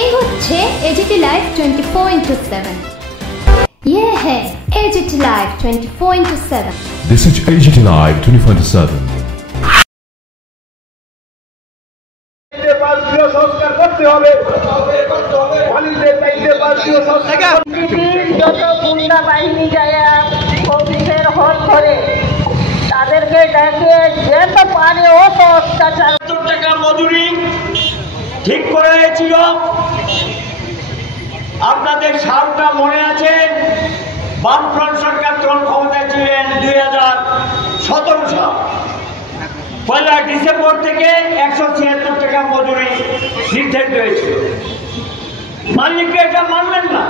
এই হচ্ছে AGT live 24/7। ये है AGT live 24/7। This is AGT Live 24/7। সংস্কার করতে হবে, যত গুন্ডা বাহিনী যায় অফিসের হল ধরে তাদেরকে ডেকে যেত পারে অত অত্যাচার। 70 টাকা মজুরি ঠিক করে হয়েছিল। আপনাদের সালটা মনে আছে, বামফ্রন্ট সরকার তখন ক্ষমতায় ছিলেন 2017 সাল। 1 ডিসেম্বর থেকে 176 টাকা মজুরি নির্ধারিত হয়েছিল। মালিকরা এটা মানলেন না,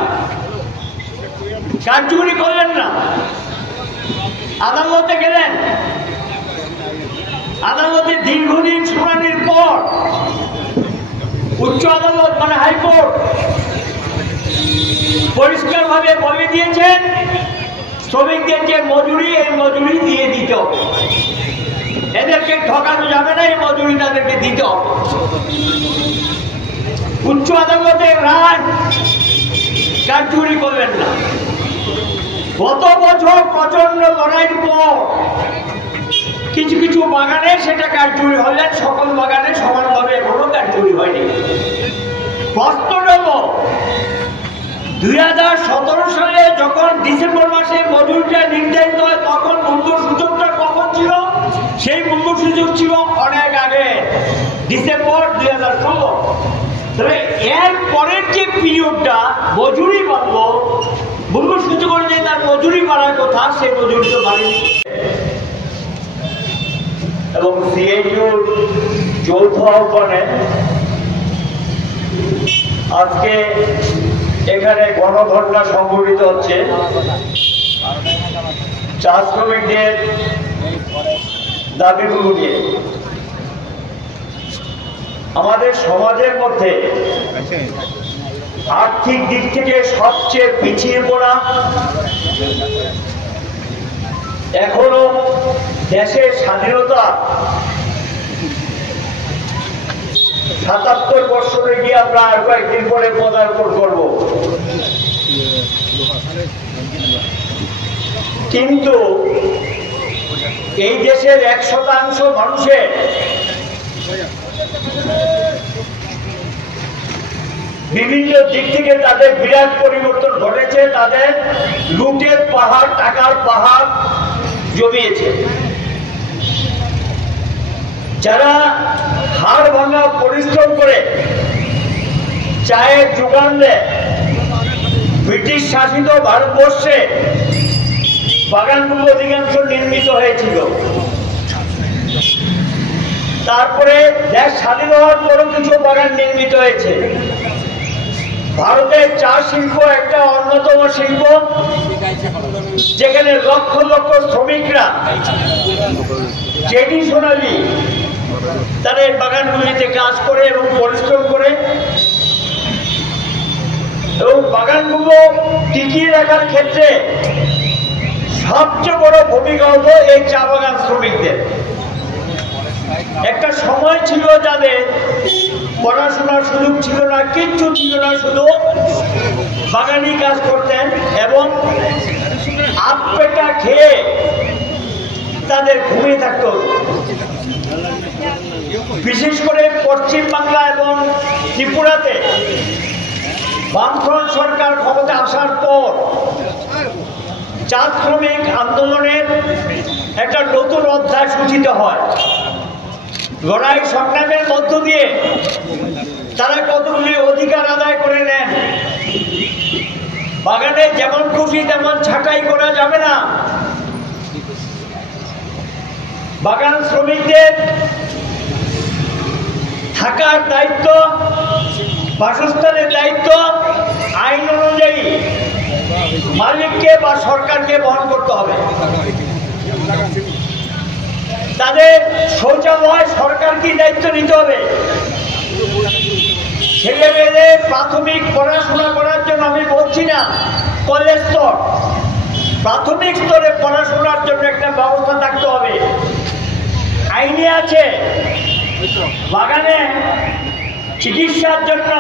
কার্যকরী করলেন না। আদালতে গেলেন, আদালতে দীর্ঘদিন শুনানির পর উচ্চ আদালত মানে হাইকোর্ট পরিষ্কার ভাবে বলে দিয়েছেন শ্রমিকদের যে মজুরি, এই মজুরি দিয়ে দিতে হবে। এদেরকে ঠকানো যাবে না, এই মজুরি তাদেরকে দিতে হবে। উচ্চ আদালতের রায় কার্যকরী করলেন না। গত বছর প্রচন্ড লড়াইয়ের পর কিছু কিছু বাগানে সেটা কার্যকরী হলেন, সকল বাগানে সমানভাবে এখনো কার্যকরী হয়নি। প্রশ্ন হল 2017 সালে যখন ডিসেম্বর মাসে মজুরিটা নির্ধারিত হয় তখন মূল্য সূচকটা কখন ছিল? সেই মূল্য সূচক ছিল অনেক আগে, ডিসেম্বর 2016। তবে এর পরের যে পিরিয়ডটা মজুরি বাড়লো, মূল্য সূচক অনুযায়ী তার মজুরি বাড়ার কথা, সেই মজুরি তো বাড়েনি। এবং সিআইটিউর যৌথ আহ্বানে আজকে এখানে গণধর্ণা সংঘটিত হচ্ছে। চা শ্রমিকদের দাবিগুলো নিয়ে আমাদের সমাজের মধ্যে আর্থিক দিক থেকে সবচেয়ে পিছিয়ে পড়া, এখনো দেশের স্বাধীনতা ৭৭ বছরে গিয়ে আমরা আর কয়েকদিন পরে পদার্পণ করব, কিন্তু এই দেশের 1% মানুষের বিভিন্ন দিক থেকে তাদের বিরাট পরিবর্তন ঘটেছে। তাদের লুটের পাহাড়, টাকার পাহাড় জমিয়েছে। যারা হাড় ভাঙা পরিশ্রম করে চায়ের যোগান দেয়, ব্রিটিশ শাসিত ভারতবর্ষে বাগানগুলো অধিকাংশ নির্মিত হয়েছিল। তারপরে দেশ স্বাধীন হওয়ার পরও কিছু বাগান নির্মিত হয়েছে। ভারতের চা শিল্প একটা অন্যতম শিল্প, যেখানে লক্ষ লক্ষ শ্রমিকরা ট্রেডিশনালি তাদের বাগানগুলিতে কাজ করে এবং পরিশ্রম করে, এবং বাগানগুলো টিকিয়ে রাখার ক্ষেত্রে সবচেয়ে বড় ভূমিকা হলো এই চা বাগান শ্রমিকদের। একটা সময় ছিল যাদের পড়াশোনার সুযোগ ছিল না, কিচ্ছু ছিল না, শুধু বাগানি কাজ করতেন এবং আপেটা খেয়ে তাদের ঘুমিয়ে থাকত। বিশেষ করে পশ্চিম বাংলা এবং ত্রিপুরাতে বামফ্রন্ট সরকার ক্ষমতা আসার পর চা শ্রমিক আন্দোলনের একটা নতুন অধ্যায় সূচিত হয়। লড়াই সংগ্রামের মধ্য দিয়ে তারা কতগুলি অধিকার আদায় করে নেন। বাগানে যেমন খুশি তেমন ছাঁটাই করা যাবে না। বাগান শ্রমিকদের থাকার দায়িত্ব, বাসস্থানের দায়িত্ব আইন অনুযায়ী মালিককে বা সরকারকে বহন করতে হবে। তাদের শৌচালয় সরকারকে দায়িত্ব নিতে হবে। ছেলে মেয়েদের প্রাথমিক পড়াশোনা করার জন্য, আমি বলছি না কলেজ স্তর, প্রাথমিক স্তরে পড়াশোনার জন্য একটা ব্যবস্থা থাকতে হবে। আইনে আছে বাগানে চিকিৎসার জন্য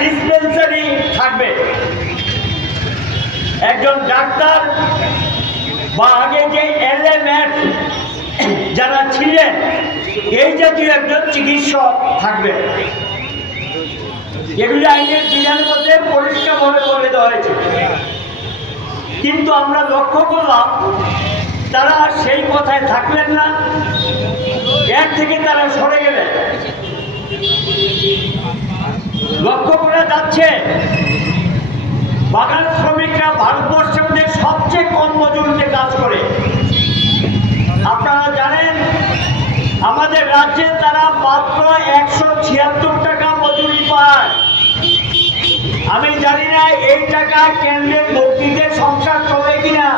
ডিসপেন্সারি থাকবে, একজন ডাক্তার বা আগে যে এলএমএড যারা ছিলেন এই জাতীয় একজন চিকিৎসক থাকবে। এগুলি আইনের বিধানের মধ্যে পরিষ্কারভাবে বলে দেওয়া হয়েছে। কিন্তু আমরা লক্ষ্য করলাম তারা সেই কথায় থাকলেন না, এর থেকে তারা সরে গেলেন। লক্ষ্য করা যাচ্ছে বাগান শ্রমিকরা ভারতবর্ষের মধ্যে সবচেয়ে কম মজুরিতে কাজ করে। আপনারা জানেন আমাদের রাজ্যে তারা মাত্র 176 টাকা মজুরি পায়। আমি জানি না এই টাকা কেন্দ্রের ভর্তিতে সংসার চলে কিনা।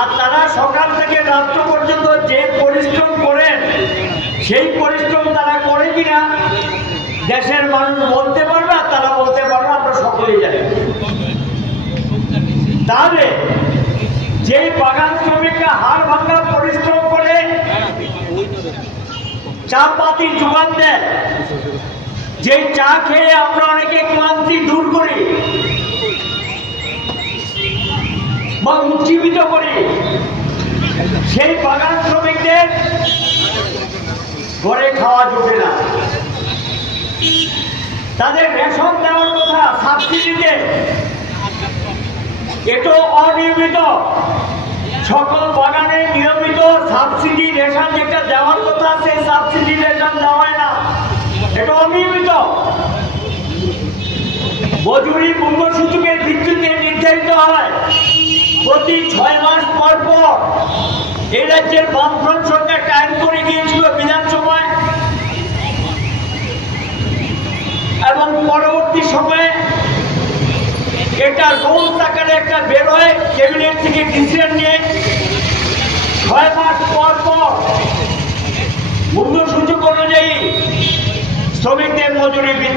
আর তারা সকাল থেকে রাত্র পর্যন্ত যে পরিশ্রম করেন সেই পরিশ্রম তারা করে কিনা দেশের মানুষ বলতে পারবে, আর তারা বলতে পারবে, আমরা সকলেই জানি। তাহলে যে বাগান শ্রমিকরা হাড় ভাঙা পরিশ্রম করে চা পাতি যোগান দেয়, যে চা খেয়ে আমরা অনেকে ক্লান্তি দূর করি বা উজ্জীবিত করি, সেই বাগান শ্রমিকদের ঘরে খাওয়া জুটে না। তাদের রেশন দেওয়ার কথা সাবসিডিতে, এটাও অনিয়মিত। সকল বাগানে নিয়মিত সাবসিডি রেশন যেটা দেওয়ার কথা সেই সাবসিডি রেশন দেওয়া হয় না, এটা অনিয়মিত। মজুরি মূল্যসূচকের ভিত্তিতে নির্ধারিত হয় প্রতি 6 মাস পর পর। এই রাজ্যের বামফ্রন্ট সরকার টাইম করে গিয়েছিল বিধানসভায়, এবং পরবর্তী সময়ে এটা রোলস আকারে একটা বেরোয় ক্যাবিনেট থেকে ডিসিশন নিয়ে 6 মাস পর পর মূল্যসূচক অনুযায়ী শ্রমিকদের মজুরি বৃদ্ধি